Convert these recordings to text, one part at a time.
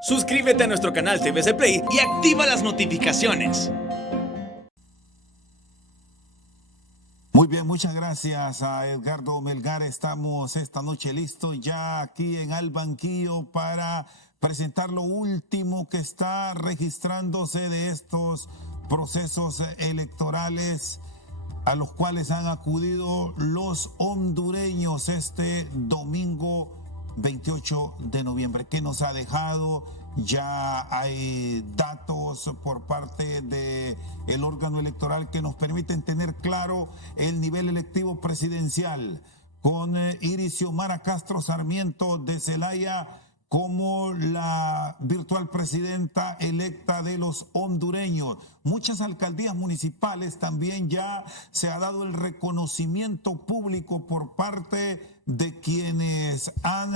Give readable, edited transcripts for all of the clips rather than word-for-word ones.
Suscríbete a nuestro canal TVC Play y activa las notificaciones. Muy bien, muchas gracias a Edgardo Melgar. Estamos esta noche listos ya aquí en Al Banquillo para presentar lo último que está registrándose de estos procesos electorales a los cuales han acudido los hondureños este domingo 28 de noviembre. ¿Qué nos ha dejado? Ya hay datos por parte del órgano electoral que nos permiten tener claro el nivel electivo presidencial, con Iris Xiomara Castro Sarmiento de Celaya como la virtual presidenta electa de los hondureños. Muchas alcaldías municipales también ya se ha dado el reconocimiento público por parte de quienes han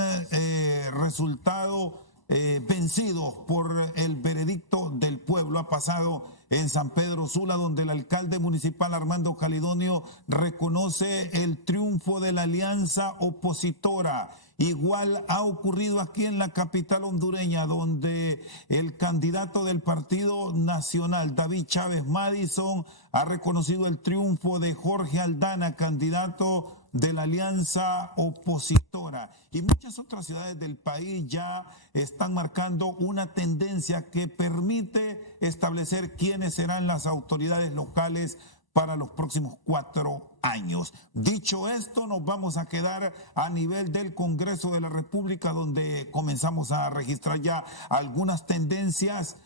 resultado vencidos por el veredicto del pueblo. Ha pasado en San Pedro Sula, donde el alcalde municipal Armando Calidonio reconoce el triunfo de la alianza opositora. Igual ha ocurrido aquí en la capital hondureña, donde el candidato del Partido Nacional, David Chávez Madison, ha reconocido el triunfo de Jorge Aldana, candidato de la alianza opositora. Y muchas otras ciudades del país ya están marcando una tendencia que permite establecer quiénes serán las autoridades locales para los próximos 4 años. Dicho esto, nos vamos a quedar a nivel del Congreso de la República, donde comenzamos a registrar ya algunas tendencias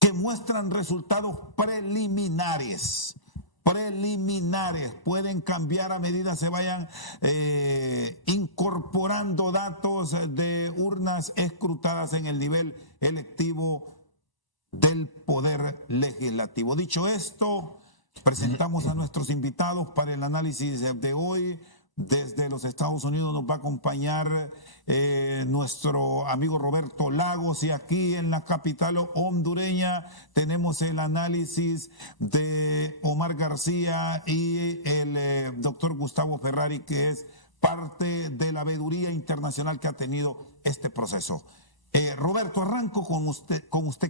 que muestran resultados preliminares. Pueden cambiar a medida se vayan incorporando datos de urnas escrutadas en el nivel electivo del Poder Legislativo. Dicho esto, presentamos a nuestros invitados para el análisis de hoy. Desde los Estados Unidos nos va a acompañar nuestro amigo Roberto Lagos, y aquí en la capital hondureña tenemos el análisis de Omar García y el doctor Gustavo Ferrari, que es parte de la veeduría internacional que ha tenido este proceso. Roberto, arranco con usted.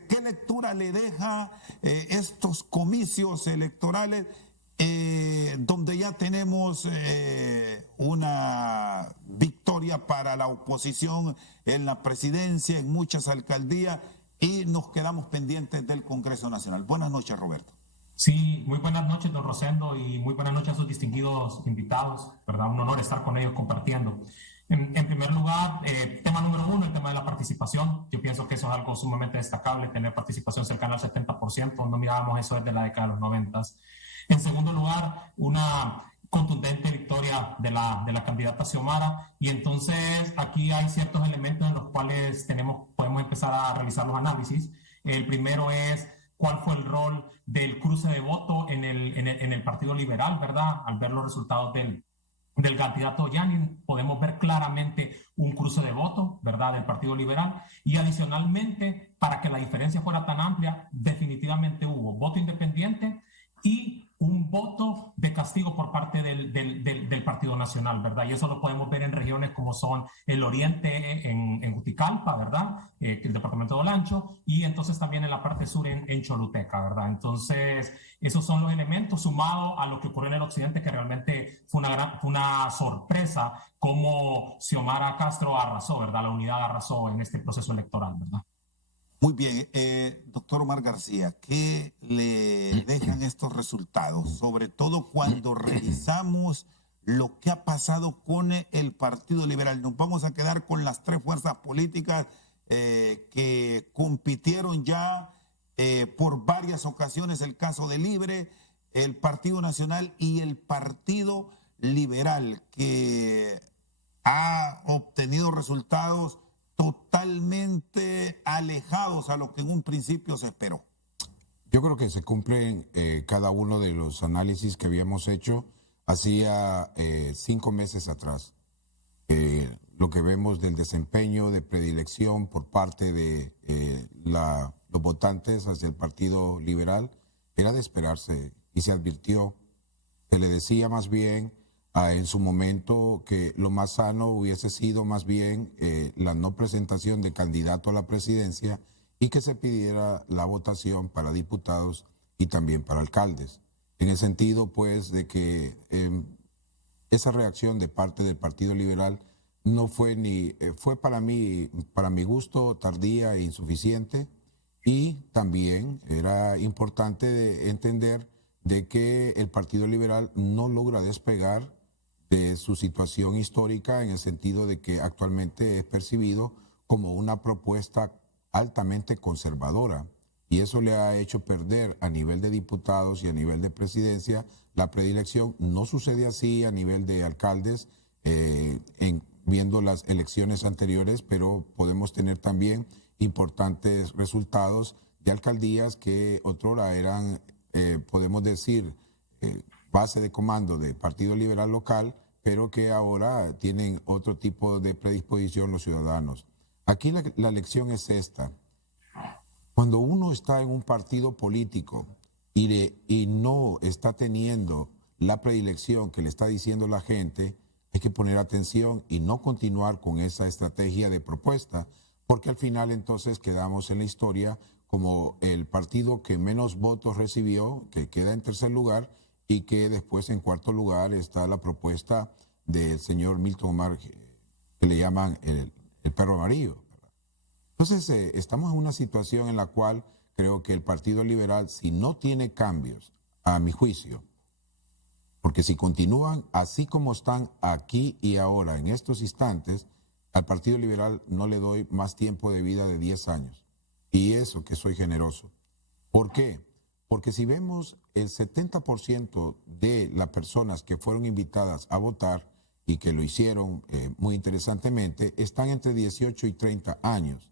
¿Qué lectura le deja estos comicios electorales donde ya tenemos una victoria para la oposición en la presidencia, en muchas alcaldías, y nos quedamos pendientes del Congreso Nacional? Buenas noches, Roberto. Sí, muy buenas noches, don Rosendo, y muy buenas noches a sus distinguidos invitados, ¿verdad? Un honor estar con ellos compartiendo. En primer lugar, tema número 1, el tema de la participación. Yo pienso que eso es algo sumamente destacable, tener participación cercana al 70%, no mirábamos eso desde la década de los 90. En segundo lugar, una contundente victoria de la candidata Xiomara, y entonces aquí hay ciertos elementos en los cuales podemos empezar a realizar los análisis. El primero es cuál fue el rol del cruce de voto en el Partido Liberal, ¿verdad? Al ver los resultados del candidato Yanin, podemos ver claramente un cruce de voto, ¿verdad?, del Partido Liberal. Y adicionalmente, para que la diferencia fuera tan amplia, definitivamente hubo voto independiente y un voto de castigo por parte del Partido Nacional, ¿verdad? Y eso lo podemos ver en regiones como son el Oriente, en Juticalpa, ¿verdad?, el departamento de Olancho, y entonces también en la parte sur en Choluteca, ¿verdad? Entonces, esos son los elementos sumado a lo que ocurrió en el occidente, que realmente fue una sorpresa cómo Xiomara Castro arrasó, ¿verdad? La unidad arrasó en este proceso electoral, ¿verdad? Muy bien, doctor Omar García, ¿qué le dejan estos resultados? Sobre todo cuando revisamos lo que ha pasado con el Partido Liberal. Nos vamos a quedar con las 3 fuerzas políticas que compitieron ya por varias ocasiones, el caso de Libre, el Partido Nacional y el Partido Liberal, que ha obtenido resultados totalmente alejados a lo que en un principio se esperó. Yo creo que se cumplen cada uno de los análisis que habíamos hecho hacía 5 meses atrás. Lo que vemos del desempeño de predilección por parte de los votantes hacia el Partido Liberal era de esperarse, y se advirtió, se le decía más bien en su momento que lo más sano hubiese sido más bien la no presentación de candidato a la presidencia y que se pidiera la votación para diputados y también para alcaldes. En el sentido, pues, de que esa reacción de parte del Partido Liberal no fue fue para mi gusto, tardía e insuficiente, y también era importante entender de que el Partido Liberal no logra despegar de su situación histórica en el sentido de que actualmente es percibido como una propuesta altamente conservadora, y eso le ha hecho perder a nivel de diputados y a nivel de presidencia la predilección. No sucede así a nivel de alcaldes, viendo las elecciones anteriores, pero podemos tener también importantes resultados de alcaldías que otrora eran, podemos decir, base de comando del Partido Liberal local, pero que ahora tienen otro tipo de predisposición los ciudadanos. Aquí la lección es esta. Cuando uno está en un partido político y no está teniendo la predilección que le está diciendo la gente, hay que poner atención y no continuar con esa estrategia de propuesta, porque al final entonces quedamos en la historia como el partido que menos votos recibió, que queda en tercer lugar, y que después en cuarto lugar está la propuesta del señor Milton Omar, que le llaman el perro amarillo. Entonces estamos en una situación en la cual creo que el Partido Liberal, si no tiene cambios, a mi juicio, porque si continúan así como están aquí y ahora, en estos instantes, al Partido Liberal no le doy más tiempo de vida de 10 años. Y eso que soy generoso. ¿Por qué? Porque si vemos el 70% de las personas que fueron invitadas a votar y que lo hicieron muy interesantemente, están entre 18 y 30 años.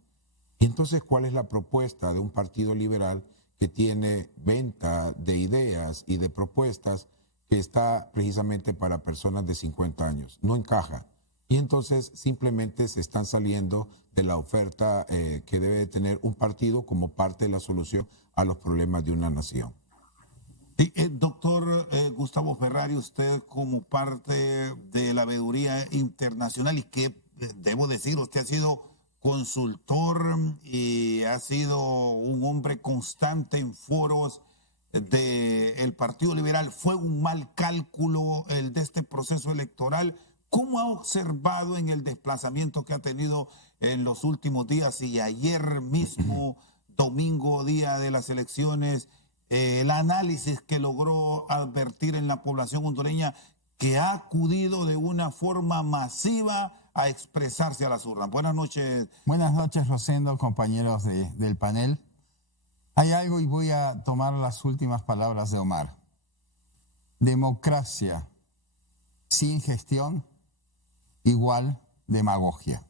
Y entonces, ¿cuál es la propuesta de un partido liberal que tiene venta de ideas y de propuestas que está precisamente para personas de 50 años? No encaja. Y entonces simplemente se están saliendo de la oferta que debe de tener un partido como parte de la solución a los problemas de una nación. Sí, doctor Gustavo Ferrari, usted como parte de la veeduría internacional, y que debo decir, usted ha sido consultor y ha sido un hombre constante en foros del Partido Liberal. ¿Fue un mal cálculo el de este proceso electoral? ¿Cómo ha observado en el desplazamiento que ha tenido en los últimos días y ayer mismo, domingo, día de las elecciones, el análisis que logró advertir en la población hondureña que ha acudido de una forma masiva a expresarse a las urnas? Buenas noches. Buenas noches, Rosendo, compañeros del panel. Hay algo, y voy a tomar las últimas palabras de Omar. Democracia sin gestión igual demagogia.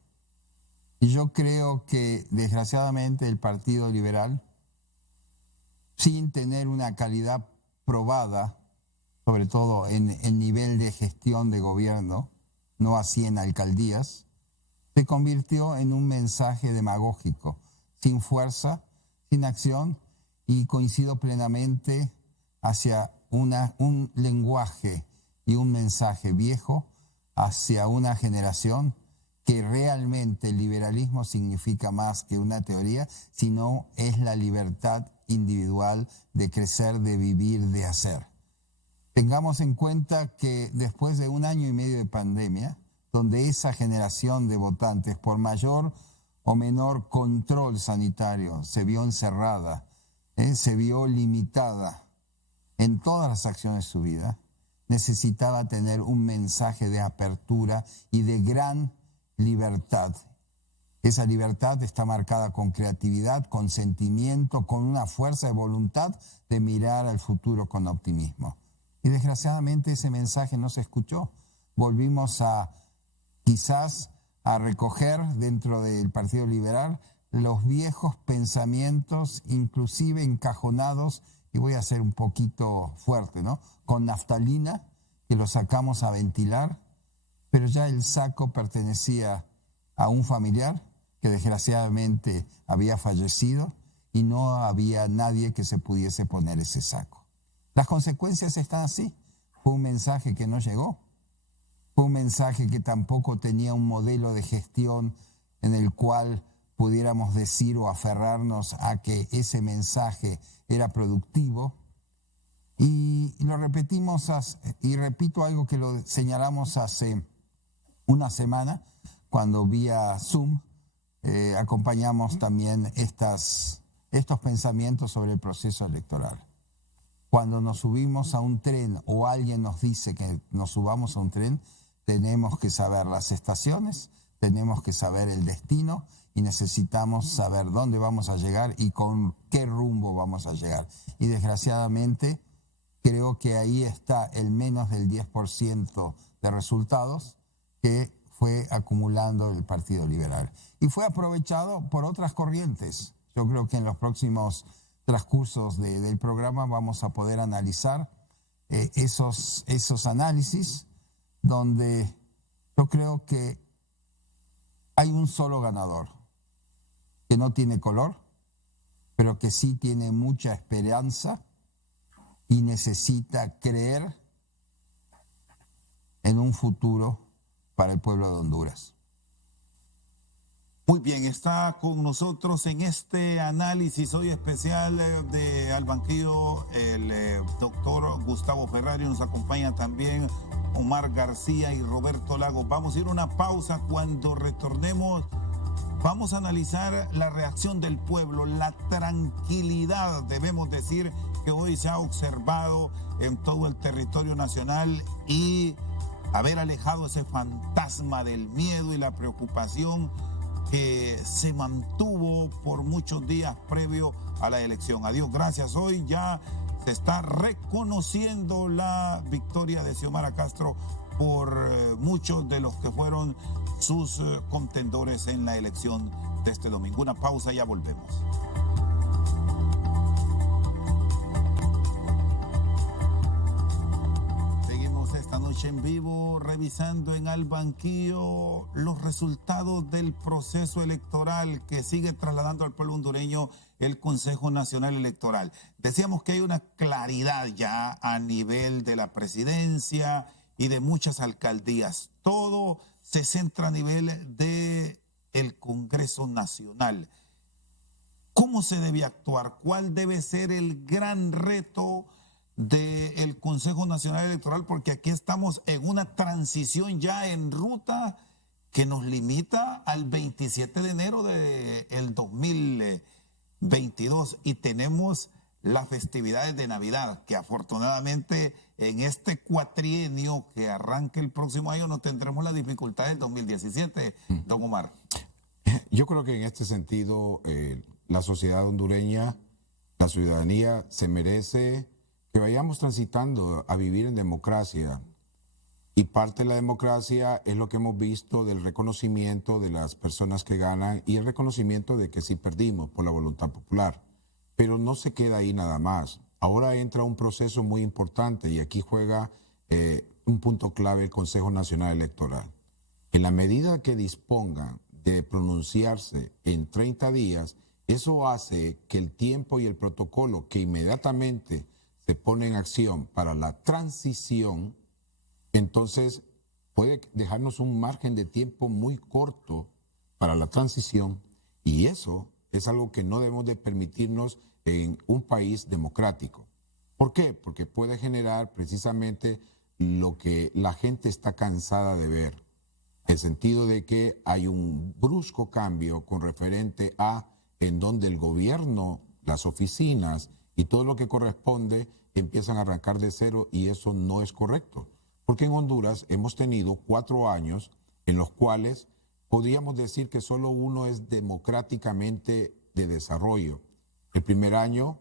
Y yo creo que desgraciadamente el Partido Liberal, sin tener una calidad probada, sobre todo en el nivel de gestión de gobierno, no así en alcaldías, se convirtió en un mensaje demagógico, sin fuerza, sin acción, y coincido plenamente hacia un lenguaje y un mensaje viejo hacia una generación que realmente el liberalismo significa más que una teoría, sino es la libertad individual de crecer, de vivir, de hacer. Tengamos en cuenta que después de 1 año y medio de pandemia, donde esa generación de votantes, por mayor o menor control sanitario, se vio encerrada, se vio limitada en todas las acciones de su vida, necesitaba tener un mensaje de apertura y de gran libertad. Esa libertad está marcada con creatividad, con sentimiento, con una fuerza de voluntad de mirar al futuro con optimismo. Y desgraciadamente ese mensaje no se escuchó. Volvimos quizás a recoger dentro del Partido Liberal los viejos pensamientos, inclusive encajonados, y voy a ser un poquito fuerte, ¿no?, con naftalina, que lo sacamos a ventilar, pero ya el saco pertenecía a un familiar que desgraciadamente había fallecido y no había nadie que se pudiese poner ese saco. Las consecuencias están así. Fue un mensaje que no llegó. Fue un mensaje que tampoco tenía un modelo de gestión en el cual pudiéramos decir o aferrarnos a que ese mensaje era productivo. Y lo repetimos, y repito algo que lo señalamos hace una semana, cuando vía Zoom acompañamos también estos pensamientos sobre el proceso electoral. Cuando nos subimos a un tren o alguien nos dice que nos subamos a un tren, tenemos que saber las estaciones, tenemos que saber el destino y necesitamos saber dónde vamos a llegar y con qué rumbo vamos a llegar. Y desgraciadamente creo que ahí está el menos del 10% de resultados que fue acumulando el Partido Liberal. Y fue aprovechado por otras corrientes. Yo creo que en los próximos transcursos del programa vamos a poder analizar esos análisis donde yo creo que hay un solo ganador, que no tiene color, pero que sí tiene mucha esperanza y necesita creer en un futuro para el pueblo de Honduras. Muy bien, está con nosotros en este análisis hoy especial de Al Banquillo el doctor Gustavo Ferrari. Nos acompaña también Omar García y Roberto Lagos. Vamos a ir a una pausa. Cuando retornemos vamos a analizar la reacción del pueblo, la tranquilidad, debemos decir, que hoy se ha observado en todo el territorio nacional y haber alejado ese fantasma del miedo y la preocupación que se mantuvo por muchos días previo a la elección. Adiós, gracias. Hoy ya se está reconociendo la victoria de Xiomara Castro por muchos de los que fueron sus contendores en la elección de este domingo. Una pausa y ya volvemos. Esta noche en vivo, revisando en Al Banquillo los resultados del proceso electoral que sigue trasladando al pueblo hondureño el Consejo Nacional Electoral. Decíamos que hay una claridad ya a nivel de la presidencia y de muchas alcaldías. Todo se centra a nivel del Congreso Nacional. ¿Cómo se debe actuar? ¿Cuál debe ser el gran reto del Consejo Nacional Electoral? Porque aquí estamos en una transición ya en ruta que nos limita al 27 de enero del 2022 y tenemos las festividades de Navidad, que afortunadamente en este cuatrienio que arranca el próximo año no tendremos las dificultades del 2017, don Omar. Yo creo que en este sentido la sociedad hondureña, la ciudadanía se merece que vayamos transitando a vivir en democracia. Y parte de la democracia es lo que hemos visto del reconocimiento de las personas que ganan y el reconocimiento de que sí perdimos por la voluntad popular. Pero no se queda ahí nada más. Ahora entra un proceso muy importante y aquí juega un punto clave el Consejo Nacional Electoral. En la medida que dispongan de pronunciarse en 30 días, eso hace que el tiempo y el protocolo que inmediatamente se pone en acción para la transición, entonces puede dejarnos un margen de tiempo muy corto para la transición y eso es algo que no debemos de permitirnos en un país democrático. ¿Por qué? Porque puede generar precisamente lo que la gente está cansada de ver, el sentido de que hay un brusco cambio con referente a en donde el gobierno, las oficinas y todo lo que corresponde empiezan a arrancar de cero y eso no es correcto. Porque en Honduras hemos tenido 4 años en los cuales podríamos decir que solo uno es democráticamente de desarrollo. El primer año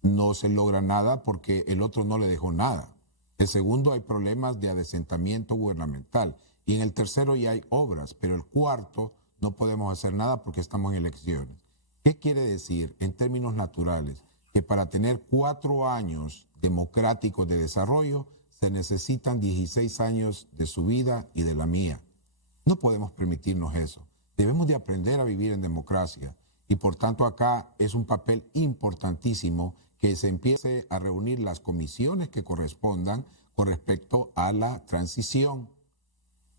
no se logra nada porque el otro no le dejó nada. El segundo hay problemas de adesentamiento gubernamental y en el tercero ya hay obras, pero el cuarto no podemos hacer nada porque estamos en elecciones. ¿Qué quiere decir en términos naturales? Que para tener 4 años democráticos de desarrollo se necesitan 16 años de su vida y de la mía. No podemos permitirnos eso. Debemos de aprender a vivir en democracia y por tanto acá es un papel importantísimo que se empiece a reunir las comisiones que correspondan con respecto a la transición.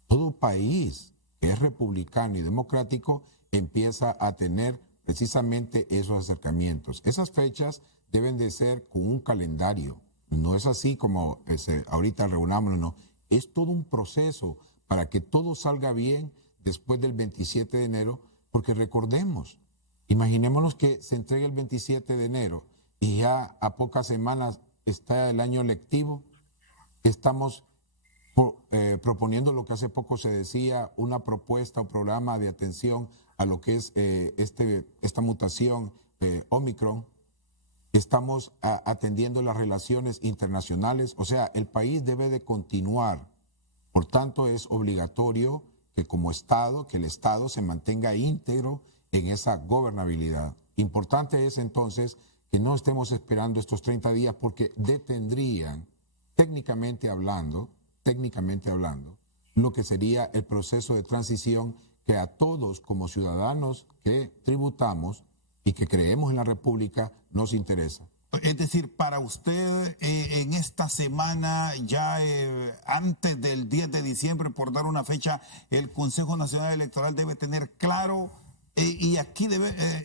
Todo país que es republicano y democrático empieza a tener precisamente esos acercamientos. Esas fechas deben de ser con un calendario. No es así como ahorita reunámonos, no. Es todo un proceso para que todo salga bien después del 27 de enero, porque recordemos, imaginémonos que se entregue el 27 de enero y ya a pocas semanas está el año lectivo. Estamos proponiendo lo que hace poco se decía, una propuesta o programa de atención a lo que es esta mutación Omicron. Estamos atendiendo las relaciones internacionales, o sea, el país debe de continuar. Por tanto, es obligatorio que como Estado, que el Estado se mantenga íntegro en esa gobernabilidad. Importante es entonces que no estemos esperando estos 30 días porque detendrían, técnicamente hablando, lo que sería el proceso de transición que a todos como ciudadanos que tributamos y que creemos en la República nos interesa. Es decir, para usted en esta semana, ya antes del 10 de diciembre, por dar una fecha, el Consejo Nacional Electoral debe tener claro, y aquí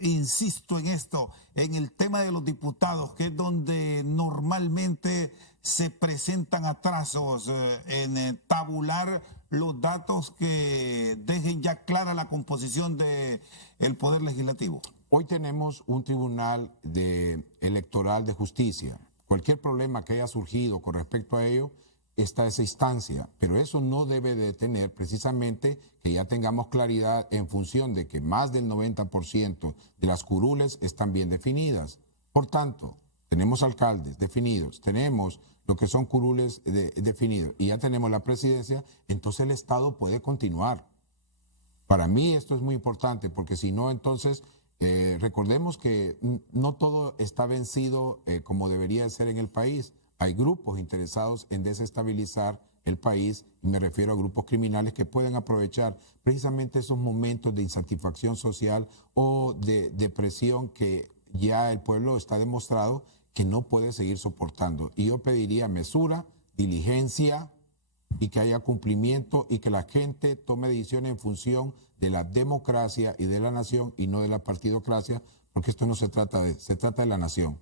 insisto en esto, en el tema de los diputados, que es donde normalmente se presentan atrasos en tabular los datos que dejen ya clara la composición del Poder Legislativo. Hoy tenemos un tribunal electoral de justicia. Cualquier problema que haya surgido con respecto a ello, está esa instancia, pero eso no debe detener precisamente que ya tengamos claridad en función de que más del 90% de las curules están bien definidas. Por tanto, tenemos alcaldes definidos, tenemos lo que son curules definidos y ya tenemos la presidencia, entonces el Estado puede continuar. Para mí esto es muy importante porque si no, entonces recordemos que no todo está vencido como debería ser en el país. Hay grupos interesados en desestabilizar el país, y me refiero a grupos criminales que pueden aprovechar precisamente esos momentos de insatisfacción social o de depresión que ya el pueblo está demostrado que no puede seguir soportando. Y yo pediría mesura, diligencia y que haya cumplimiento y que la gente tome decisiones en función de la democracia y de la nación y no de la partidocracia, porque esto no se trata se trata de la nación.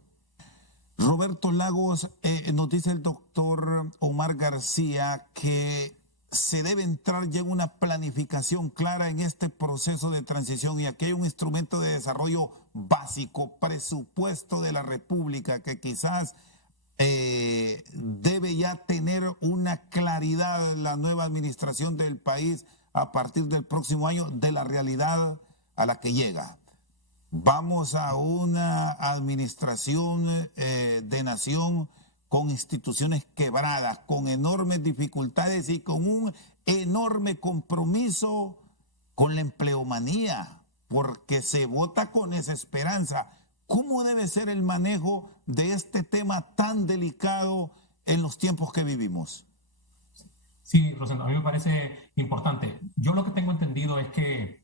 Roberto Lagos, nos dice el doctor Omar García que se debe entrar ya en una planificación clara en este proceso de transición y aquí hay un instrumento de desarrollo básico, presupuesto de la República, que quizás debe ya tener una claridad la nueva administración del país a partir del próximo año de la realidad a la que llega. Vamos a una administración de nación con instituciones quebradas, con enormes dificultades y con un enorme compromiso con la empleomanía, porque se vota con esa esperanza. ¿Cómo debe ser el manejo de este tema tan delicado en los tiempos que vivimos? Sí, Rosendo, a mí me parece importante. Yo lo que tengo entendido es que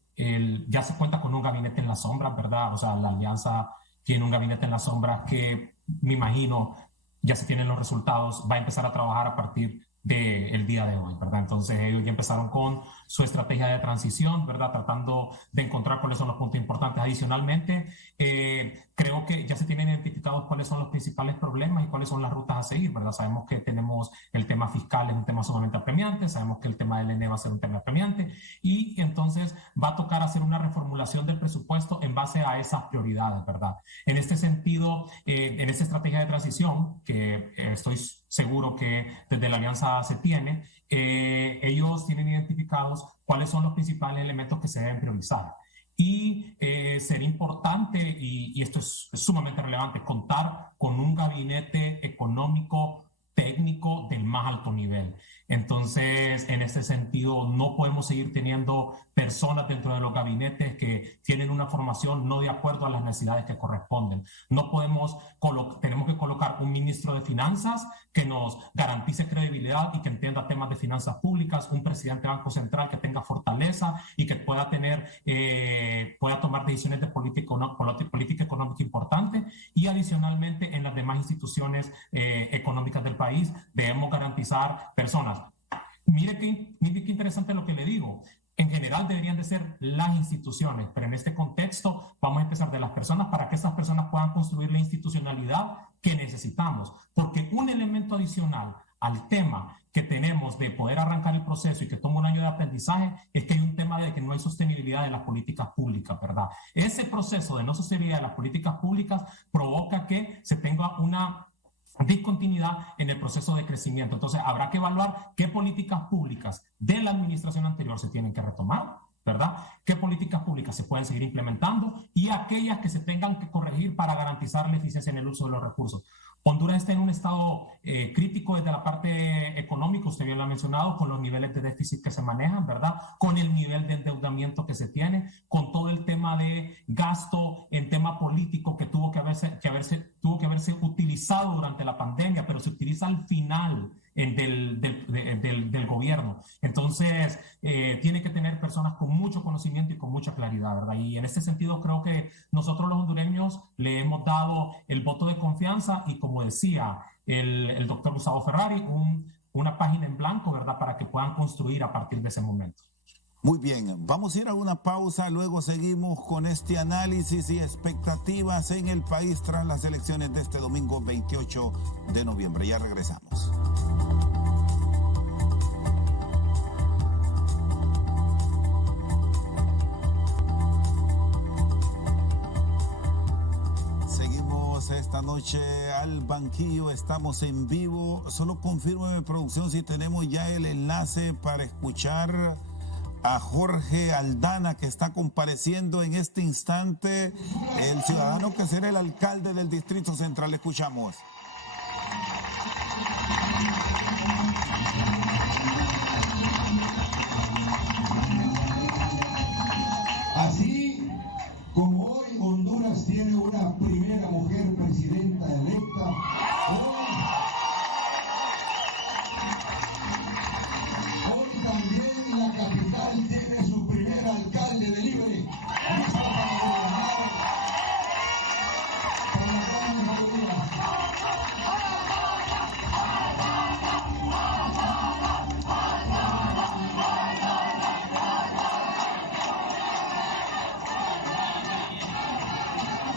ya se cuenta con un gabinete en las sombras, ¿verdad? O sea, la alianza tiene un gabinete en las sombras que me imagino ya se tienen los resultados, va a empezar a trabajar a partir del día de hoy, ¿verdad? Entonces ellos ya empezaron con su estrategia de transición, ¿verdad? Tratando de encontrar cuáles son los puntos importantes. Adicionalmente, creo que ya se tienen identificados cuáles son los principales problemas y cuáles son las rutas a seguir, ¿verdad? Sabemos que tenemos el tema fiscal, es un tema sumamente apremiante, sabemos que el tema del ENE va a ser un tema apremiante y entonces va a tocar hacer una reformulación del presupuesto en base a esas prioridades, ¿verdad? En este sentido, en esta estrategia de transición, que estoy seguro que desde la alianza se tiene, ellos tienen identificados cuáles son los principales elementos que se deben priorizar. Y sería importante, y esto es sumamente relevante, contar con un gabinete económico técnico del más alto nivel. Entonces, en este sentido, no podemos seguir teniendo personas dentro de los gabinetes que tienen una formación no de acuerdo a las necesidades que corresponden. No podemos, tenemos que colocar un ministro de Finanzas que nos garantice credibilidad y que entienda temas de finanzas públicas, un presidente del Banco Central que tenga fortaleza y que pueda tomar decisiones de política económica importante, y adicionalmente en las demás instituciones económicas del país debemos garantizar personas Mire qué interesante lo que le digo. En general deberían de ser las instituciones, pero en este contexto vamos a empezar de las personas para que esas personas puedan construir la institucionalidad que necesitamos. Porque un elemento adicional al tema que tenemos de poder arrancar el proceso y que toma un año de aprendizaje es que hay un tema de que no hay sostenibilidad de las políticas públicas, ¿verdad? Ese proceso de no sostenibilidad de las políticas públicas provoca que se tenga una discontinuidad en el proceso de crecimiento. Entonces, habrá que evaluar qué políticas públicas de la administración anterior se tienen que retomar, ¿verdad? ¿Qué políticas públicas se pueden seguir implementando y aquellas que se tengan que corregir para garantizar la eficiencia en el uso de los recursos? Honduras está en un estado crítico desde la parte económica, usted bien lo ha mencionado, con los niveles de déficit que se manejan, ¿verdad? Con el nivel de endeudamiento que se tiene, con todo el tema de gasto en tema político que tuvo que haberse utilizado durante la pandemia, pero se utiliza al final del gobierno. Entonces, tiene que tener personas con mucho conocimiento y con mucha claridad, ¿verdad? Y en este sentido creo que nosotros los hondureños le hemos dado el voto de confianza y, como decía el doctor Gustavo Ferrari, una página en blanco, ¿verdad? Para que puedan construir a partir de ese momento. Muy bien, vamos a ir a una pausa, luego seguimos con este análisis y expectativas en el país tras las elecciones de este domingo 28 de noviembre. Ya regresamos. Seguimos esta noche al banquillo, estamos en vivo. Solo confírmeme, producción, si tenemos ya el enlace para escuchar a Jorge Aldana, que está compareciendo en este instante, el ciudadano que será el alcalde del Distrito Central. Escuchamos. Así como hoy Honduras tiene una primera mujer presidenta electa, hoy también la capital tiene su primer alcalde de libre, listo para gobernar para la gran Honduras.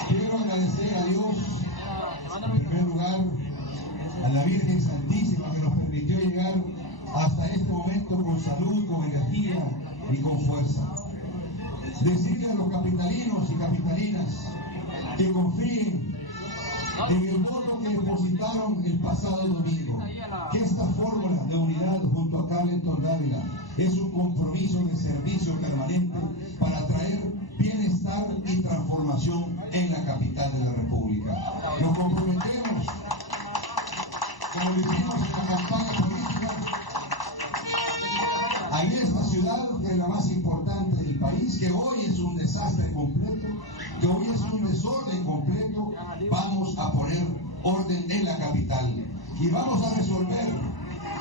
Quiero agradecer a Dios, en primer lugar, a la Virgen Santísima que nos permitió llegar hasta este momento con salud, con energía y con fuerza. Decirle a los capitalinos y capitalinas que confíen en el voto que depositaron el pasado domingo, que esta fórmula de unidad junto a Carleton Dávila es un compromiso de servicio permanente para traer bienestar y transformación en la capital de la República. Nos comprometemos, como lo hicimos en la campaña política, en esta ciudad, que es la más importante del país, que hoy es un desastre completo, que hoy es un desorden completo, vamos a poner orden en la capital y vamos a resolver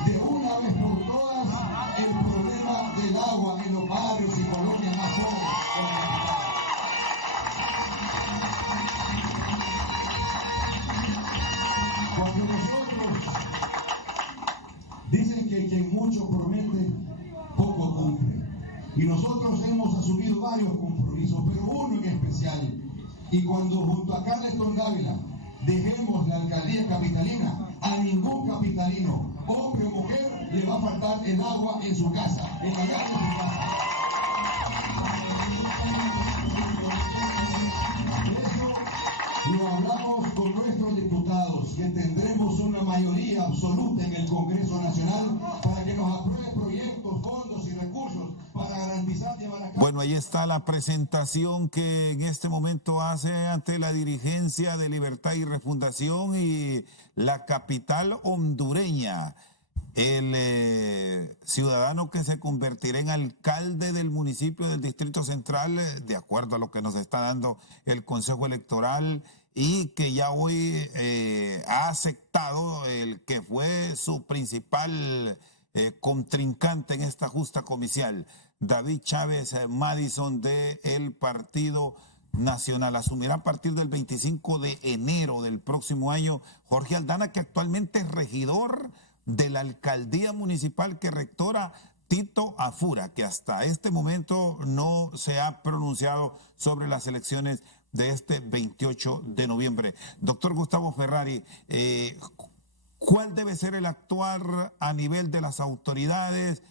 de una vez por todas el problema del agua en los barrios y colonias más pobres de la capital. Cuando nosotros dicen que quien mucho promete, poco cumple. Y nosotros hemos asumido varios compromisos, pero uno en especial. Y cuando junto a Carleton Dávila dejemos la alcaldía capitalina, a ningún capitalino, hombre o mujer, le va a faltar el agua en su casa, en la llave de su casa. Lo hablamos con nuestros diputados, que tendremos una mayoría absoluta en el Congreso Nacional para que nos apruebe proyectos, fondos y recursos para garantizar llevar a cabo. Bueno, ahí está la presentación que en este momento hace ante la dirigencia de Libertad y Refundación y la capital hondureña. El ciudadano que se convertirá en alcalde del municipio del Distrito Central, de acuerdo a lo que nos está dando el Consejo Electoral, y que ya hoy ha aceptado el que fue su principal contrincante en esta justa comicial, David Chávez Madison, del Partido Nacional. Asumirá a partir del 25 de enero del próximo año Jorge Aldana, que actualmente es regidor de la alcaldía municipal que rectora Tito Afura, que hasta este momento no se ha pronunciado sobre las elecciones de este 28 de noviembre. Doctor Gustavo Ferrari, ¿cuál debe ser el actuar a nivel de las autoridades,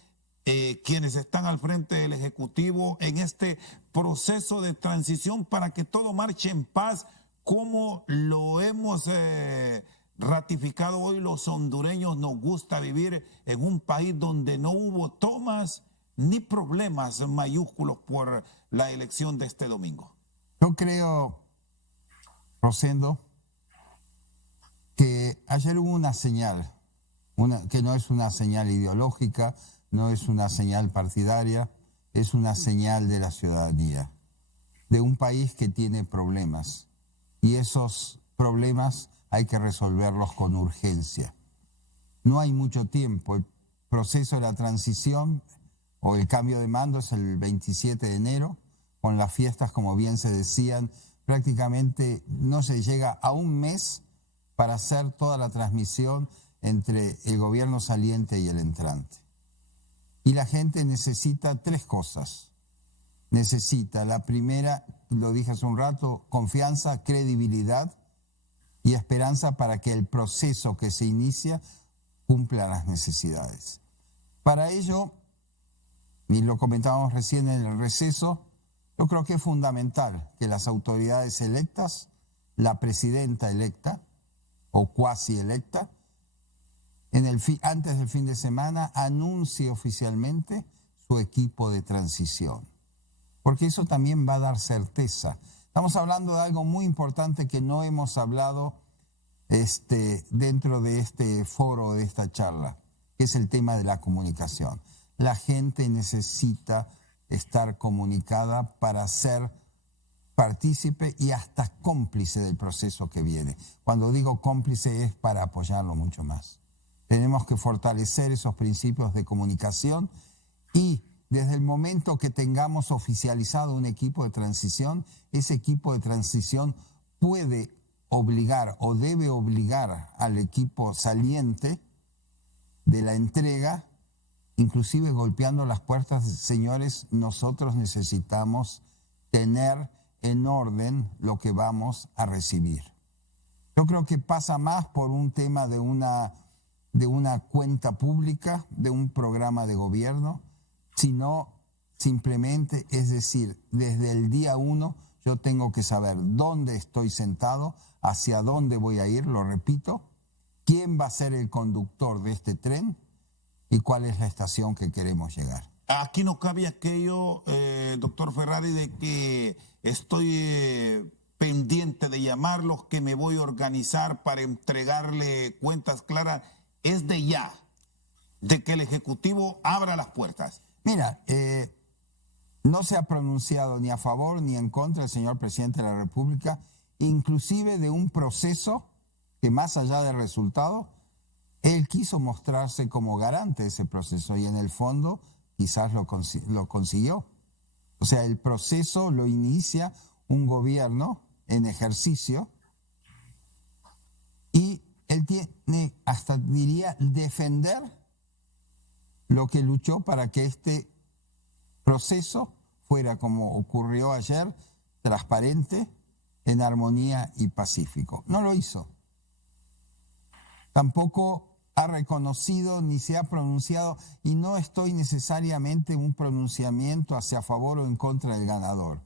quienes están al frente del Ejecutivo en este proceso de transición para que todo marche en paz, como lo hemos ratificado hoy los hondureños? Nos gusta vivir en un país donde no hubo tomas ni problemas mayúsculos por la elección de este domingo. Yo creo, Rosendo, que ayer hubo una señal, que no es una señal ideológica, no es una señal partidaria, es una señal de la ciudadanía, de un país que tiene problemas. Y esos problemas hay que resolverlos con urgencia. No hay mucho tiempo. El proceso de la transición o el cambio de mando es el 27 de enero, con las fiestas, como bien se decían, prácticamente no se llega a un mes para hacer toda la transmisión entre el gobierno saliente y el entrante. Y la gente necesita tres cosas. Necesita, la primera, lo dije hace un rato, confianza, credibilidad y esperanza para que el proceso que se inicia cumpla las necesidades. Para ello, y lo comentábamos recién en el receso, yo creo que es fundamental que las autoridades electas, la presidenta electa o cuasi electa, antes del fin de semana anuncie oficialmente su equipo de transición. Porque eso también va a dar certeza. Estamos hablando de algo muy importante que no hemos hablado dentro de este foro, de esta charla, que es el tema de la comunicación. La gente necesita estar comunicada para ser partícipe y hasta cómplice del proceso que viene. Cuando digo cómplice es para apoyarlo mucho más. Tenemos que fortalecer esos principios de comunicación y desde el momento que tengamos oficializado un equipo de transición, ese equipo de transición puede obligar o debe obligar al equipo saliente de la entrega, inclusive golpeando las puertas. Señores, nosotros necesitamos tener en orden lo que vamos a recibir. Yo creo que pasa más por un tema de una cuenta pública, de un programa de gobierno, sino simplemente, es decir, desde el día 1 yo tengo que saber dónde estoy sentado, hacia dónde voy a ir, lo repito, quién va a ser el conductor de este tren y cuál es la estación que queremos llegar. Aquí no cabe aquello, doctor Ferrari, de que estoy pendiente de llamarlos, que me voy a organizar para entregarle cuentas claras. Es de ya, de que el Ejecutivo abra las puertas. Mira, no se ha pronunciado ni a favor ni en contra el señor presidente de la República, inclusive de un proceso que, más allá del resultado, él quiso mostrarse como garante de ese proceso y en el fondo quizás lo consiguió. O sea, el proceso lo inicia un gobierno en ejercicio y él tiene, hasta diría, defender lo que luchó para que este proceso fuera, como ocurrió ayer, transparente, en armonía y pacífico. No lo hizo. Tampoco ha reconocido ni se ha pronunciado, y no estoy necesariamente en un pronunciamiento hacia favor o en contra del ganador.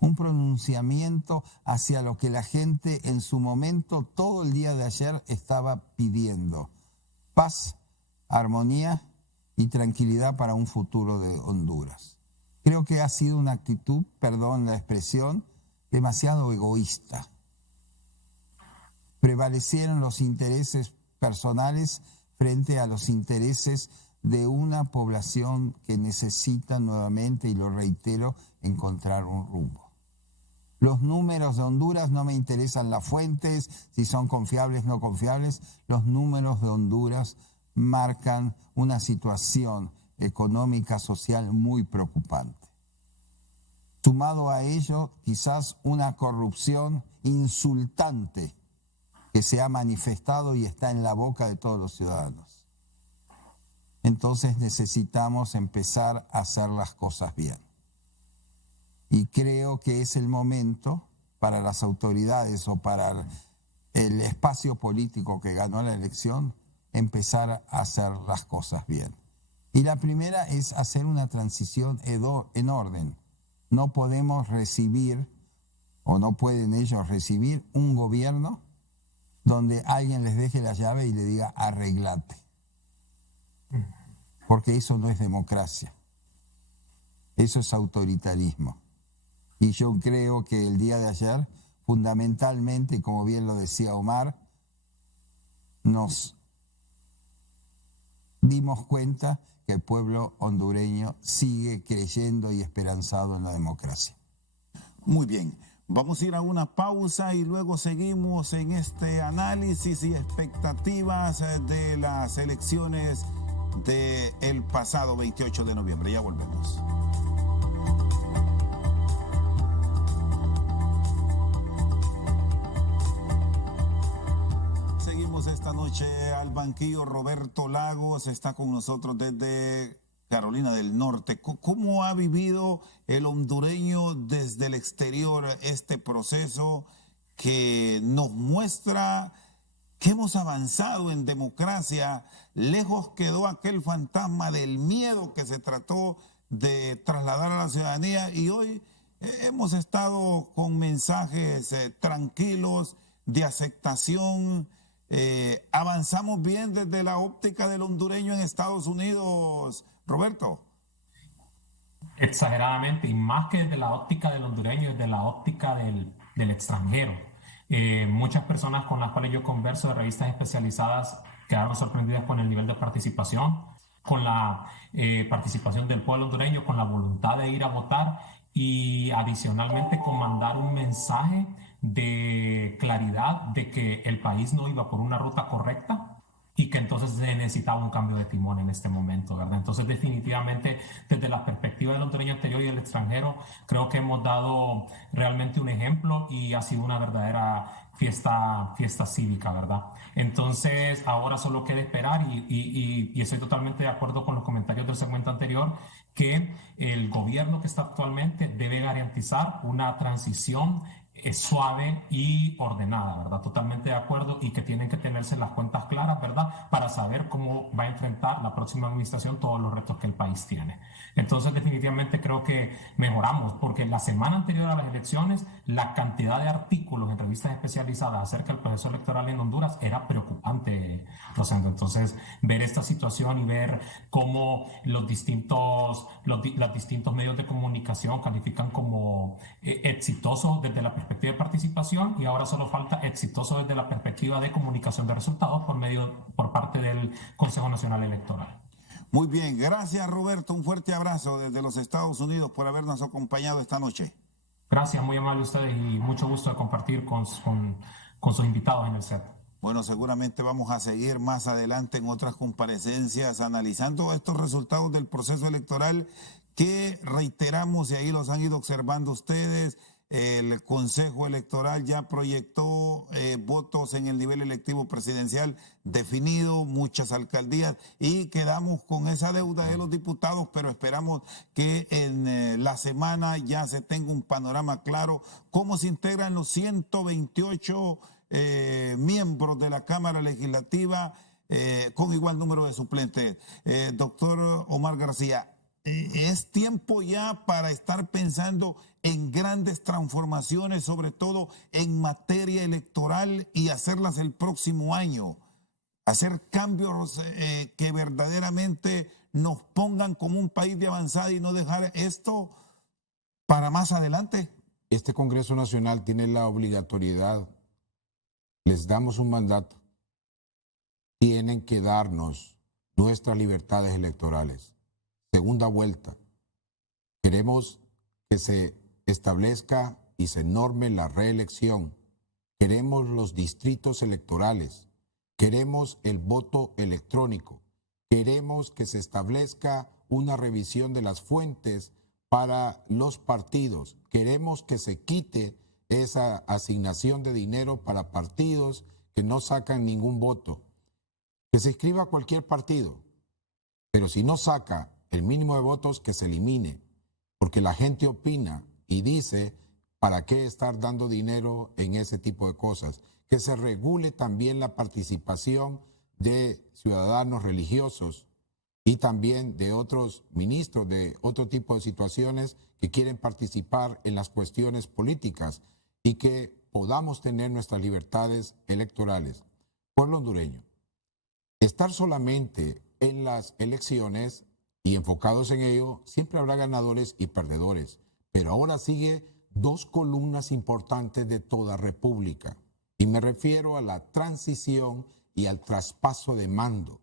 Un pronunciamiento hacia lo que la gente en su momento, todo el día de ayer, estaba pidiendo. Paz, armonía y tranquilidad para un futuro de Honduras. Creo que ha sido una actitud, perdón la expresión, demasiado egoísta. Prevalecieron los intereses personales frente a los intereses de una población que necesita nuevamente, y lo reitero, encontrar un rumbo. Los números de Honduras, no me interesan las fuentes, si son confiables o no confiables, los números de Honduras marcan una situación económica, social muy preocupante. Sumado a ello, quizás una corrupción insultante que se ha manifestado y está en la boca de todos los ciudadanos. entonces necesitamos empezar a hacer las cosas bien. Y creo que es el momento para las autoridades o para el espacio político que ganó la elección empezar a hacer las cosas bien. Y la primera es hacer una transición en orden. No podemos recibir, o no pueden ellos recibir, un gobierno donde alguien les deje la llave y le diga arreglate. Porque eso no es democracia. Eso es autoritarismo. Y yo creo que el día de ayer, fundamentalmente, como bien lo decía Omar, nos dimos cuenta que el pueblo hondureño sigue creyendo y esperanzado en la democracia. Muy bien, vamos a ir a una pausa y luego seguimos en este análisis y expectativas de las elecciones del pasado 28 de noviembre. Ya volvemos. Seguimos esta noche al banquillo. Roberto Lagos está con nosotros desde Carolina del Norte. ¿Cómo ha vivido el hondureño desde el exterior este proceso que nos muestra que hemos avanzado en democracia? Lejos quedó aquel fantasma del miedo que se trató de trasladar a la ciudadanía y hoy hemos estado con mensajes tranquilos de aceptación. Avanzamos bien desde la óptica del hondureño en Estados Unidos, Roberto. Exageradamente, y más que desde la óptica del hondureño, desde la óptica del extranjero. Muchas personas con las cuales yo converso de revistas especializadas quedaron sorprendidas con el nivel de participación, con la participación del pueblo hondureño, con la voluntad de ir a votar y adicionalmente con mandar un mensaje de claridad de que el país no iba por una ruta correcta y que entonces se necesitaba un cambio de timón en este momento, ¿verdad? Entonces, definitivamente, desde la perspectiva del hondureño exterior y del extranjero, creo que hemos dado realmente un ejemplo y ha sido una verdadera fiesta cívica, ¿verdad? Entonces, ahora solo queda esperar y estoy totalmente de acuerdo con los comentarios del segmento anterior, que el gobierno que está actualmente debe garantizar una transición suave y ordenada, ¿verdad? Totalmente de acuerdo, y que tienen que tenerse las cuentas claras, ¿verdad? Para saber cómo va a enfrentar la próxima administración todos los retos que el país tiene. Entonces, definitivamente creo que mejoramos, porque la semana anterior a las elecciones, la cantidad de artículos en revistas especializadas acerca del proceso electoral en Honduras era preocupante, Rosendo. Entonces, ver esta situación y ver cómo los distintos medios de comunicación califican como exitoso desde la perspectiva de participación, y ahora solo falta exitoso desde la perspectiva de comunicación de resultados por parte del Consejo Nacional Electoral. Muy bien, gracias Roberto, un fuerte abrazo desde los Estados Unidos por habernos acompañado esta noche. Gracias, muy amable ustedes, y mucho gusto de compartir con sus invitados en el set. Bueno, seguramente vamos a seguir más adelante en otras comparecencias analizando estos resultados del proceso electoral que reiteramos, y ahí los han ido observando ustedes. El Consejo Electoral ya proyectó votos en el nivel electivo presidencial definido, muchas alcaldías, y quedamos con esa deuda de los diputados, pero esperamos que en la semana ya se tenga un panorama claro cómo se integran los 128 miembros de la Cámara Legislativa con igual número de suplentes. Doctor Omar García, es tiempo ya para estar pensando en grandes transformaciones, sobre todo en materia electoral, y hacerlas el próximo año. Hacer cambios que verdaderamente nos pongan como un país de avanzada y no dejar esto para más adelante. Este Congreso Nacional tiene la obligatoriedad, les damos un mandato, tienen que darnos nuestras libertades electorales. Segunda vuelta. Queremos que se establezca y se norme la reelección. Queremos los distritos electorales. Queremos el voto electrónico. Queremos que se establezca una revisión de las fuentes para los partidos. Queremos que se quite esa asignación de dinero para partidos que no sacan ningún voto. Que se inscriba cualquier partido. pero si no saca el mínimo de votos, que se elimine, porque la gente opina y dice, ¿para qué estar dando dinero en ese tipo de cosas? Que se regule también la participación de ciudadanos religiosos y también de otros ministros de otro tipo de situaciones que quieren participar en las cuestiones políticas y que podamos tener nuestras libertades electorales. Pueblo hondureño, estar solamente en las elecciones y enfocados en ello, siempre habrá ganadores y perdedores, pero ahora sigue dos columnas importantes de toda república, y me refiero a la transición y al traspaso de mando.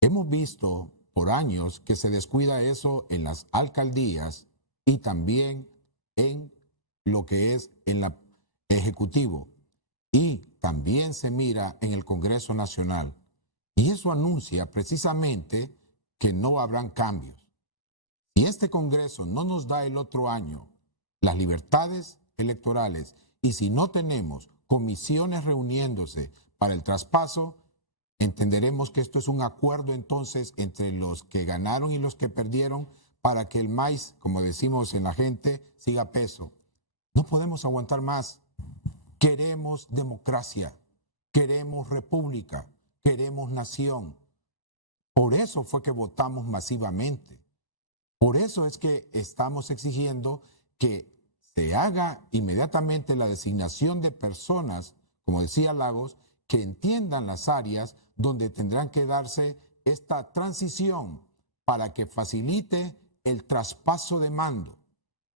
Hemos visto por años que se descuida eso en las alcaldías y también en lo que es en el Ejecutivo, y también se mira en el Congreso Nacional, y eso anuncia precisamente que no habrán cambios. Si este Congreso no nos da el otro año las libertades electorales y si no tenemos comisiones reuniéndose para el traspaso, entenderemos que esto es un acuerdo entonces entre los que ganaron y los que perdieron para que el maíz, como decimos en la gente, siga peso. No podemos aguantar más. Queremos democracia, queremos república, queremos nación. Por eso fue que votamos masivamente. Por eso es que estamos exigiendo que se haga inmediatamente la designación de personas, como decía Lagos, que entiendan las áreas donde tendrán que darse esta transición para que facilite el traspaso de mando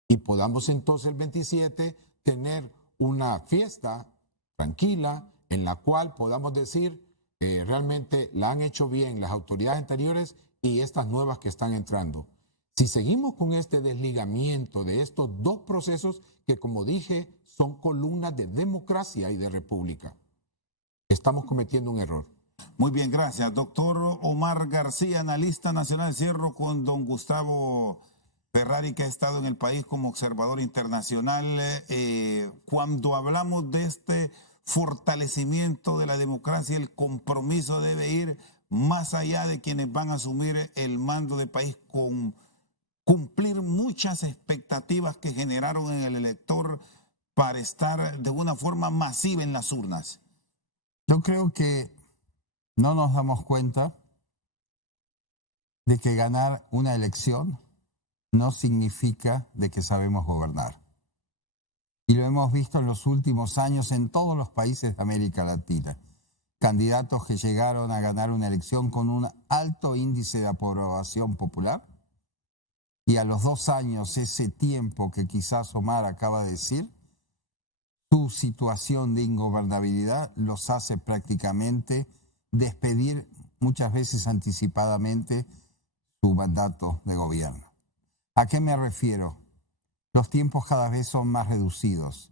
y podamos entonces el 27 tener una fiesta tranquila en la cual podamos decir realmente la han hecho bien las autoridades anteriores y estas nuevas que están entrando. Si seguimos con este desligamiento de estos dos procesos que, como dije, son columnas de democracia y de república, estamos cometiendo un error. Muy bien, gracias. Doctor Omar García, analista nacional. Cierro con don Gustavo Ferrari, que ha estado en el país como observador internacional. Cuando hablamos de este fortalecimiento de la democracia, el compromiso debe ir más allá de quienes van a asumir el mando del país, con cumplir muchas expectativas que generaron en el elector para estar de una forma masiva en las urnas. Yo creo que no nos damos cuenta de que ganar una elección no significa de que sabemos gobernar. Y lo hemos visto en los últimos años en todos los países de América Latina. Candidatos que llegaron a ganar una elección con un alto índice de aprobación popular y a los 2 años, ese tiempo que quizás Omar acaba de decir, su situación de ingobernabilidad los hace prácticamente despedir muchas veces anticipadamente su mandato de gobierno. ¿A qué me refiero? Los tiempos cada vez son más reducidos,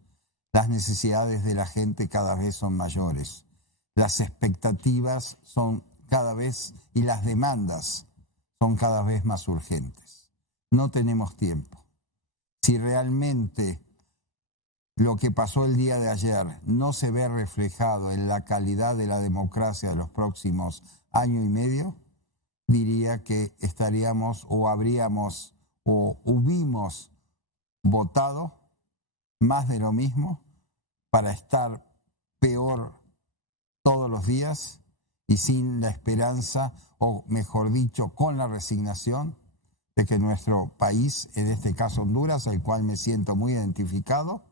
las necesidades de la gente cada vez son mayores, las expectativas son cada vez y las demandas son cada vez más urgentes. No tenemos tiempo. Si realmente lo que pasó el día de ayer no se ve reflejado en la calidad de la democracia de los próximos año y medio, diría que estaríamos o habríamos o hubimos votado más de lo mismo para estar peor todos los días y sin la esperanza, o mejor dicho, con la resignación de que nuestro país, en este caso Honduras, al cual me siento muy identificado,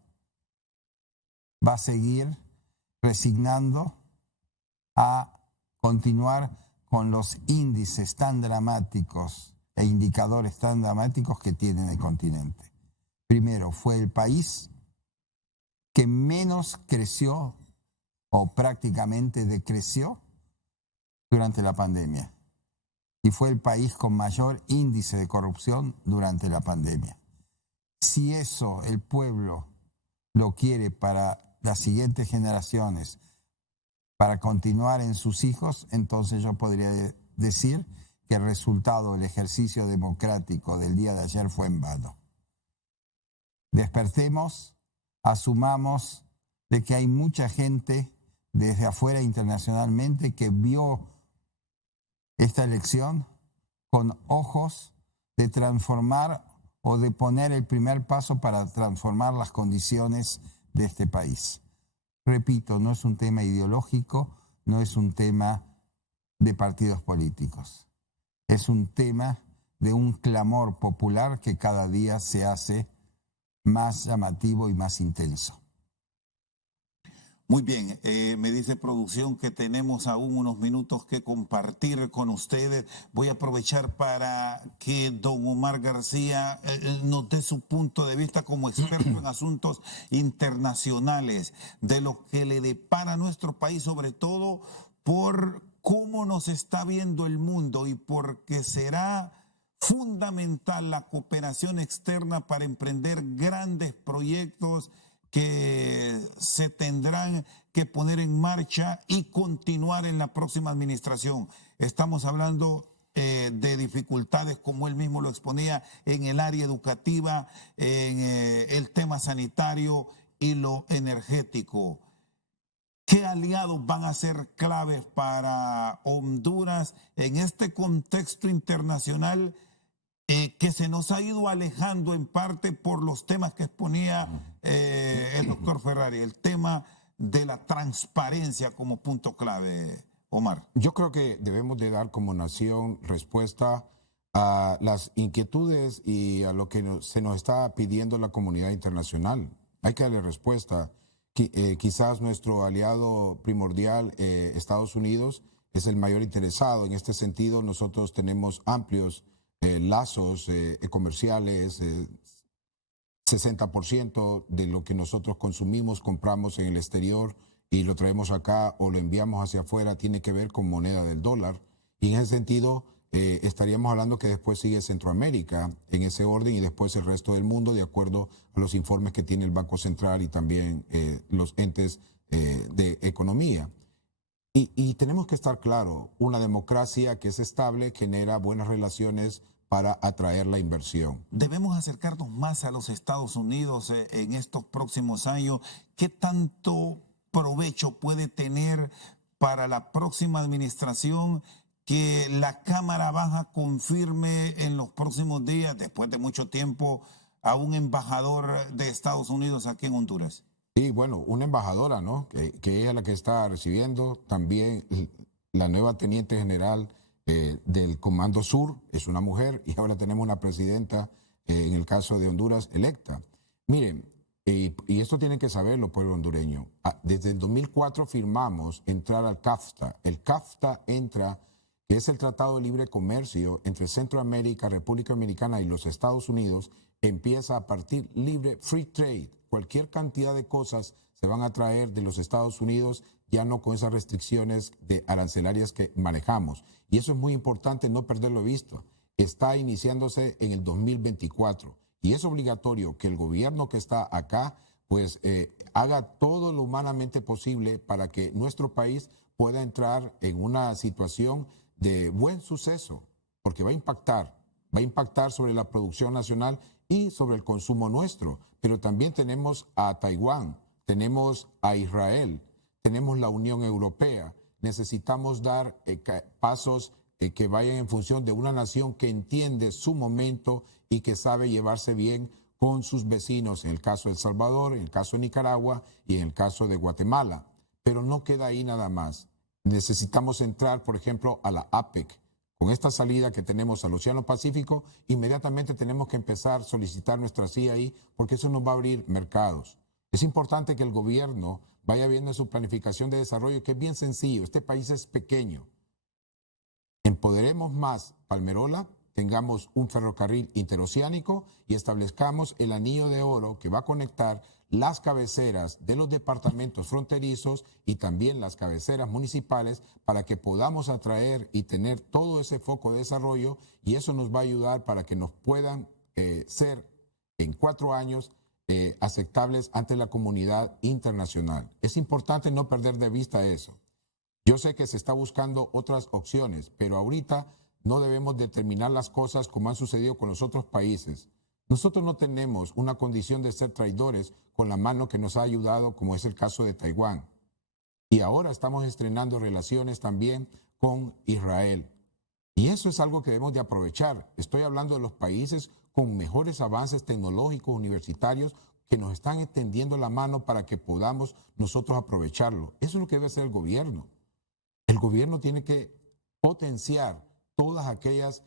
va a seguir resignando a continuar con los índices tan dramáticos e indicadores tan dramáticos que tiene el continente. Primero, fue el país que menos creció o prácticamente decreció durante la pandemia. Y fue el país con mayor índice de corrupción durante la pandemia. Si eso el pueblo lo quiere para las siguientes generaciones, para continuar en sus hijos, entonces yo podría decir que el resultado del ejercicio democrático del día de ayer fue en vano. Despertemos, asumamos de que hay mucha gente desde afuera internacionalmente que vio esta elección con ojos de transformar o de poner el primer paso para transformar las condiciones de este país. Repito, no es un tema ideológico, no es un tema de partidos políticos. Es un tema de un clamor popular que cada día se hace más llamativo y más intenso. Muy bien, me dice producción que tenemos aún unos minutos que compartir con ustedes. Voy a aprovechar para que don Omar García nos dé su punto de vista como experto en asuntos internacionales, de lo que le depara a nuestro país, sobre todo por cómo nos está viendo el mundo y porque será fundamental la cooperación externa para emprender grandes proyectos que se tendrán que poner en marcha y continuar en la próxima administración. Estamos hablando de dificultades, como él mismo lo exponía, en el área educativa, en el tema sanitario y lo energético. ¿Qué aliados van a ser claves para Honduras en este contexto internacional que se nos ha ido alejando en parte por los temas que exponía el doctor Ferrari, el tema de la transparencia como punto clave, Omar? Yo creo que debemos de dar como nación respuesta a las inquietudes y a lo que se nos está pidiendo la comunidad internacional. Hay que darle respuesta. Quizás nuestro aliado primordial, Estados Unidos, es el mayor interesado. En este sentido, nosotros tenemos amplios lazos comerciales. 60% de lo que nosotros consumimos, compramos en el exterior y lo traemos acá o lo enviamos hacia afuera, tiene que ver con moneda del dólar. Y en ese sentido, estaríamos hablando que después sigue Centroamérica en ese orden y después el resto del mundo, de acuerdo a los informes que tiene el Banco Central y también los entes de economía. Y tenemos que estar claro, una democracia que es estable genera buenas relaciones para atraer la inversión. Debemos acercarnos más a los Estados Unidos en estos próximos años. ¿Qué tanto provecho puede tener para la próxima administración que la Cámara Baja confirme en los próximos días, después de mucho tiempo, a un embajador de Estados Unidos aquí en Honduras? Sí, bueno, una embajadora, ¿no? Que es la que está recibiendo. También la nueva teniente general del Comando Sur es una mujer y ahora tenemos una presidenta, en el caso de Honduras, electa. Miren, y esto tienen que saberlo, pueblo hondureño. Desde el 2004 firmamos entrar al CAFTA. El CAFTA entra, que es el Tratado de Libre Comercio entre Centroamérica, República Dominicana y los Estados Unidos, empieza a partir libre, free trade. Cualquier cantidad de cosas se van a traer de los Estados Unidos, ya no con esas restricciones de arancelarias que manejamos. Y eso es muy importante no perderlo de vista. Está iniciándose en el 2024 y es obligatorio que el gobierno que está acá pues haga todo lo humanamente posible para que nuestro país pueda entrar en una situación de buen suceso, porque va a impactar sobre la producción nacional y sobre el consumo nuestro. Pero también tenemos a Taiwán, tenemos a Israel, tenemos la Unión Europea. Necesitamos dar pasos que vayan en función de una nación que entiende su momento y que sabe llevarse bien con sus vecinos, en el caso de El Salvador, en el caso de Nicaragua y en el caso de Guatemala. Pero no queda ahí nada más. Necesitamos entrar, por ejemplo, a la APEC. Con esta salida que tenemos al Océano Pacífico, inmediatamente tenemos que empezar a solicitar nuestra CIA ahí, porque eso nos va a abrir mercados. Es importante que el gobierno vaya viendo su planificación de desarrollo, que es bien sencillo. Este país es pequeño. Empoderemos más Palmerola, tengamos un ferrocarril interoceánico y establezcamos el anillo de oro que va a conectar las cabeceras de los departamentos fronterizos y también las cabeceras municipales para que podamos atraer y tener todo ese foco de desarrollo, y eso nos va a ayudar para que nos puedan ser en 4 años aceptables ante la comunidad internacional. Es importante no perder de vista eso. Yo sé que se está buscando otras opciones, pero ahorita no debemos determinar las cosas como han sucedido con los otros países. Nosotros no tenemos una condición de ser traidores con la mano que nos ha ayudado, como es el caso de Taiwán. Y ahora estamos estrenando relaciones también con Israel. Y eso es algo que debemos de aprovechar. Estoy hablando de los países con mejores avances tecnológicos, universitarios, que nos están extendiendo la mano para que podamos nosotros aprovecharlo. Eso es lo que debe hacer el gobierno. El gobierno tiene que potenciar todas aquellas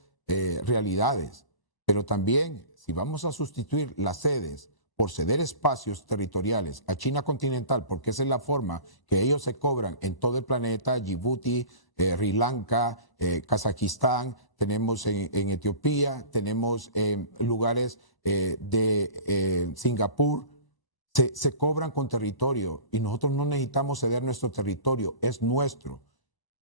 realidades, pero también si vamos a sustituir las sedes por ceder espacios territoriales a China continental, porque esa es la forma que ellos se cobran en todo el planeta, Djibouti, Sri Lanka, Kazajistán, tenemos en Etiopía, tenemos lugares de Singapur, se cobran con territorio y nosotros no necesitamos ceder nuestro territorio, es nuestro.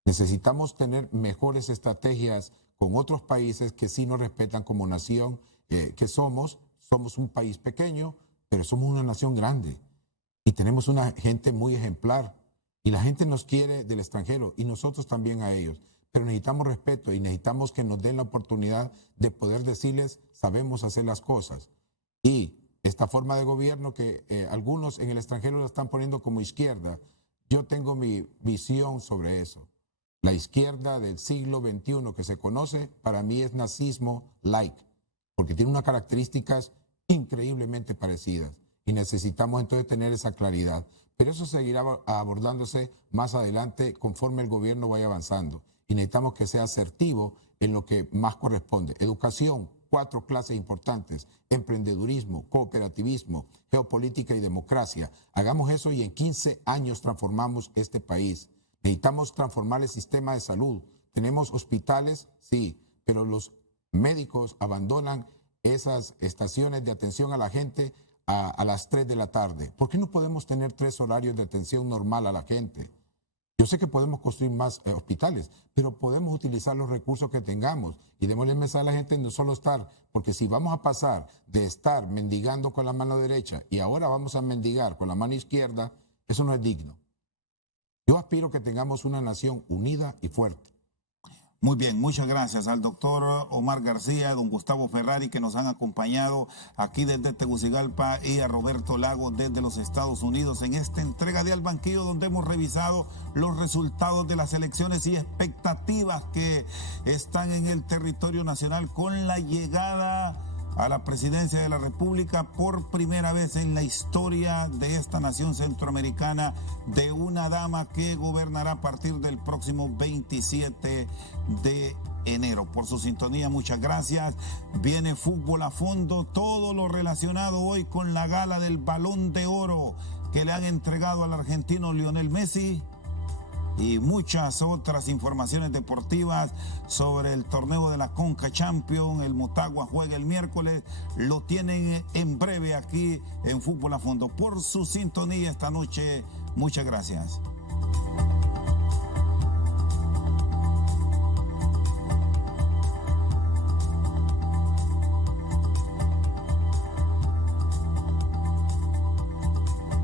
Necesitamos tener mejores estrategias con otros países que sí nos respetan como nación que somos. Somos un país pequeño, pero somos una nación grande y tenemos una gente muy ejemplar y la gente nos quiere del extranjero y nosotros también a ellos, pero necesitamos respeto y necesitamos que nos den la oportunidad de poder decirles sabemos hacer las cosas. Y esta forma de gobierno que algunos en el extranjero la están poniendo como izquierda, yo tengo mi visión sobre eso. La izquierda del siglo XXI que se conoce para mí es nazismo-like, porque tiene unas características increíblemente parecidas y necesitamos entonces tener esa claridad. Pero eso seguirá abordándose más adelante conforme el gobierno vaya avanzando y necesitamos que sea asertivo en lo que más corresponde. Educación, 4 clases importantes, emprendedurismo, cooperativismo, geopolítica y democracia. Hagamos eso y en 15 años transformamos este país. Necesitamos transformar el sistema de salud. Tenemos hospitales, sí, pero los médicos abandonan esas estaciones de atención a la gente a las 3 de la tarde. ¿Por qué no podemos tener 3 horarios de atención normal a la gente? Yo sé que podemos construir más hospitales, pero podemos utilizar los recursos que tengamos y démosle el mensaje a la gente de no solo estar, porque si vamos a pasar de estar mendigando con la mano derecha y ahora vamos a mendigar con la mano izquierda, eso no es digno. Yo aspiro que tengamos una nación unida y fuerte. Muy bien, muchas gracias al doctor Omar García, a don Gustavo Ferrari, que nos han acompañado aquí desde Tegucigalpa, y a Roberto Lagos desde los Estados Unidos en esta entrega de Al Banquillo, donde hemos revisado los resultados de las elecciones y expectativas que están en el territorio nacional con la llegada a la presidencia de la República por primera vez en la historia de esta nación centroamericana de una dama que gobernará a partir del próximo 27 de enero. Por su sintonía, muchas gracias. Viene Fútbol a Fondo, todo lo relacionado hoy con la gala del Balón de Oro que le han entregado al argentino Lionel Messi, y muchas otras informaciones deportivas sobre el torneo de la Conca Champions. El Motagua juega el miércoles, lo tienen en breve aquí en Fútbol a Fondo. Por su sintonía esta noche, muchas gracias.